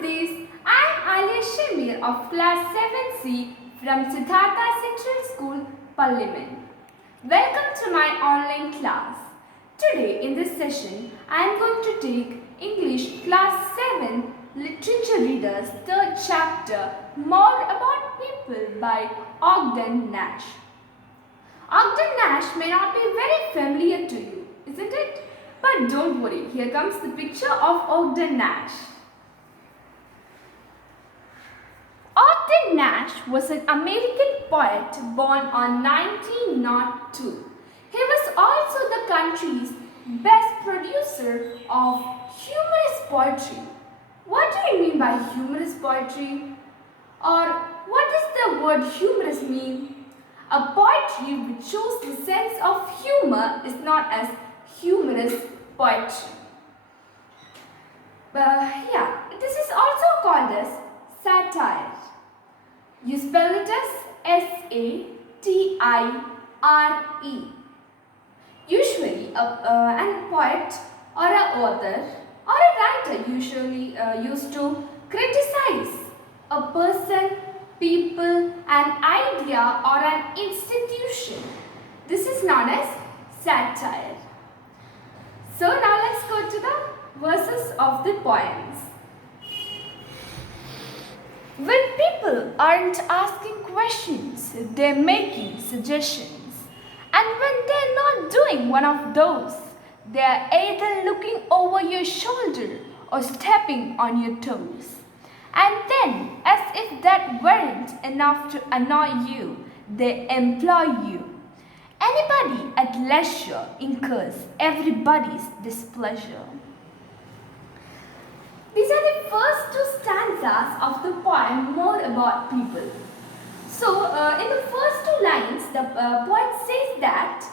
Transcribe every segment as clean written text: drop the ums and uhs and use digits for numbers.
Siddhis. I am Alia Shamir of class 7C from Siddhartha Central School, Parliament. Welcome to my online class. Today in this session, I am going to take English class 7 Literature Readers 3rd chapter More About People by Ogden Nash. Ogden Nash may not be very familiar to you, isn't it? But don't worry, here comes the picture of Ogden Nash. Ogden Nash was an American poet born on 1902. He was also the country's best producer of humorous poetry. What do you mean by humorous poetry? Or what does the word humorous mean? A poetry which shows the sense of humor is known as humorous poetry. This is also called as satire. You spell it as S-A-T-I-R-E. Usually, a poet or an author or a writer usually used to criticize a person, people, an idea or an institution. This is known as satire. So now let's go to the verses of the poems. When people aren't asking questions, they're making suggestions. And when they're not doing one of those, they're either looking over your shoulder or stepping on your toes. And then, as if that weren't enough to annoy you, they employ you. Anybody at leisure incurs everybody's displeasure. These are the first two stanzas of the poem More About People. So, in the first two lines, the poet says that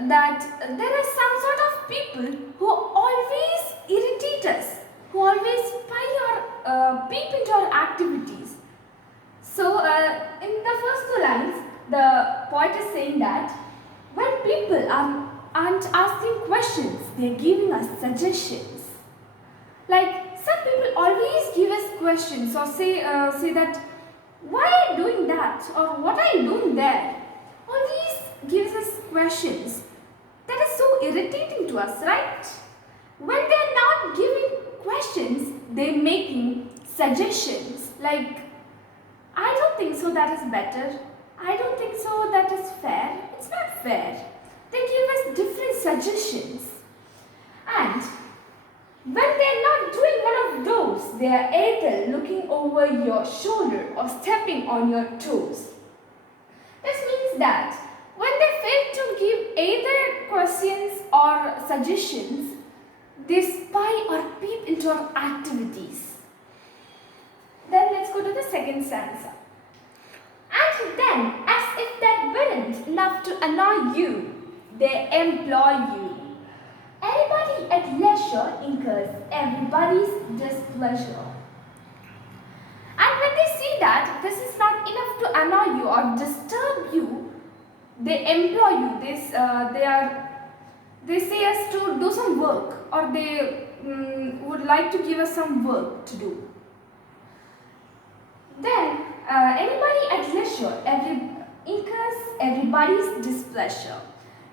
there are some sort of people who always irritate us, who always spy or peep into our activities. So, in the first two lines, the poet is saying that when people aren't asking questions, they're giving us suggestions. Like some people always give us questions or say that why are you doing that or what are you doing there? Always gives us questions. That is so irritating to us, right? When they are not giving questions, they're making suggestions like I don't think so, that is better. I don't think so, that is fair. It's not fair. They give us different suggestions. And when they are not doing one of those, they are either looking over your shoulder or stepping on your toes. This means that when they fail to give either questions or suggestions, they spy or peep into our activities. Then let's go to the second stanza. And then, as if that weren't enough to annoy you, they employ you. Anybody at leisure incurs everybody's displeasure. And when they see that this is not enough to annoy you or disturb you, they employ you. They say us to do some work, or they would like to give us some work to do. Then anybody at leisure incurs everybody's displeasure.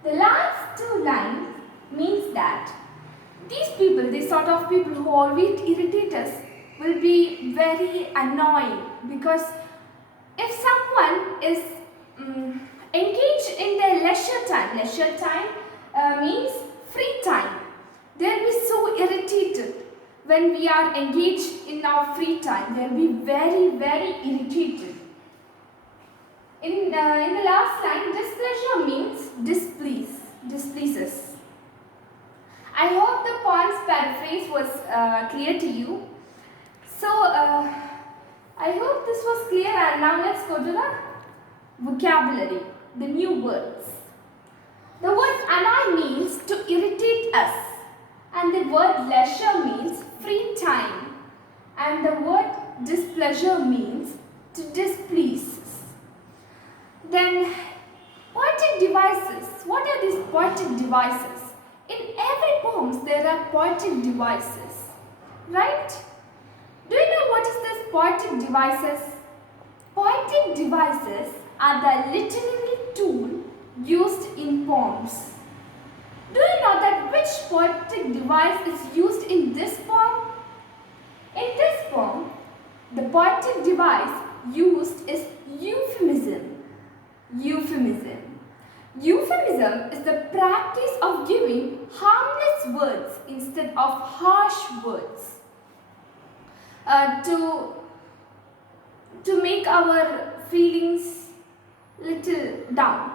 The last two lines means that these people, these sort of people who always irritate us, will be very annoying, because if someone is engaged in their leisure time means free time, they will be so irritated. When we are engaged in our free time, they will be very, very irritated. In the last line, displeasure means displeases. I hope the poem's paraphrase was clear to you. So, I hope this was clear, and now let's go to the vocabulary, the new words. The word annoy means to irritate us, and the word leisure means free time, and the word displeasure means to displease. Then, poetic devices. What are these poetic devices? In every poem, there are poetic devices, right? Do you know what is this poetic devices? Poetic devices are the literary tool used in poems. Do you know that which poetic device is used in this poem? In this poem, the poetic device used is euphemism. Euphemism. Euphemism is the practice of giving harmless words instead of harsh words to make our feelings little down,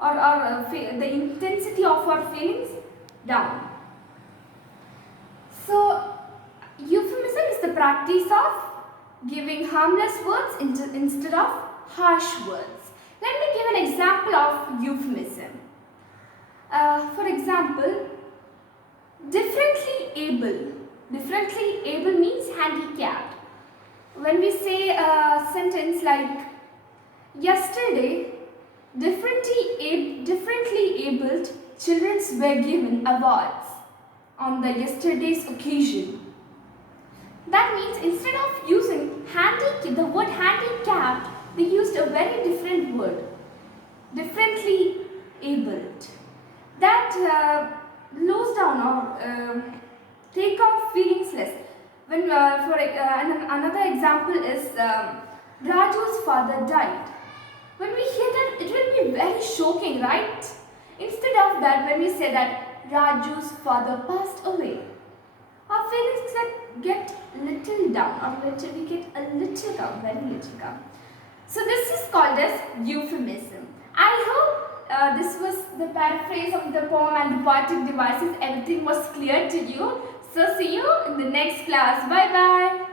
or the intensity of our feelings down. So euphemism is the practice of giving harmless words instead of harsh words. Let me give an example of euphemism. For example, differently able. Differently able means handicapped. When we say a sentence like, yesterday, differently abled children were given awards on the yesterday's occasion. That means instead of using the word handicapped, they used a very different word, differently abled. That lows down or take off feelings less. When another example is Raju's father died. When we hear that, it will be very shocking, right? Instead of that, when we say that Raju's father passed away, our feelings get little down, or we get a little down, very little down. So this is called as euphemism. I hope this was the paraphrase of the poem and the poetic devices. Everything was clear to you. So see you in the next class. Bye bye.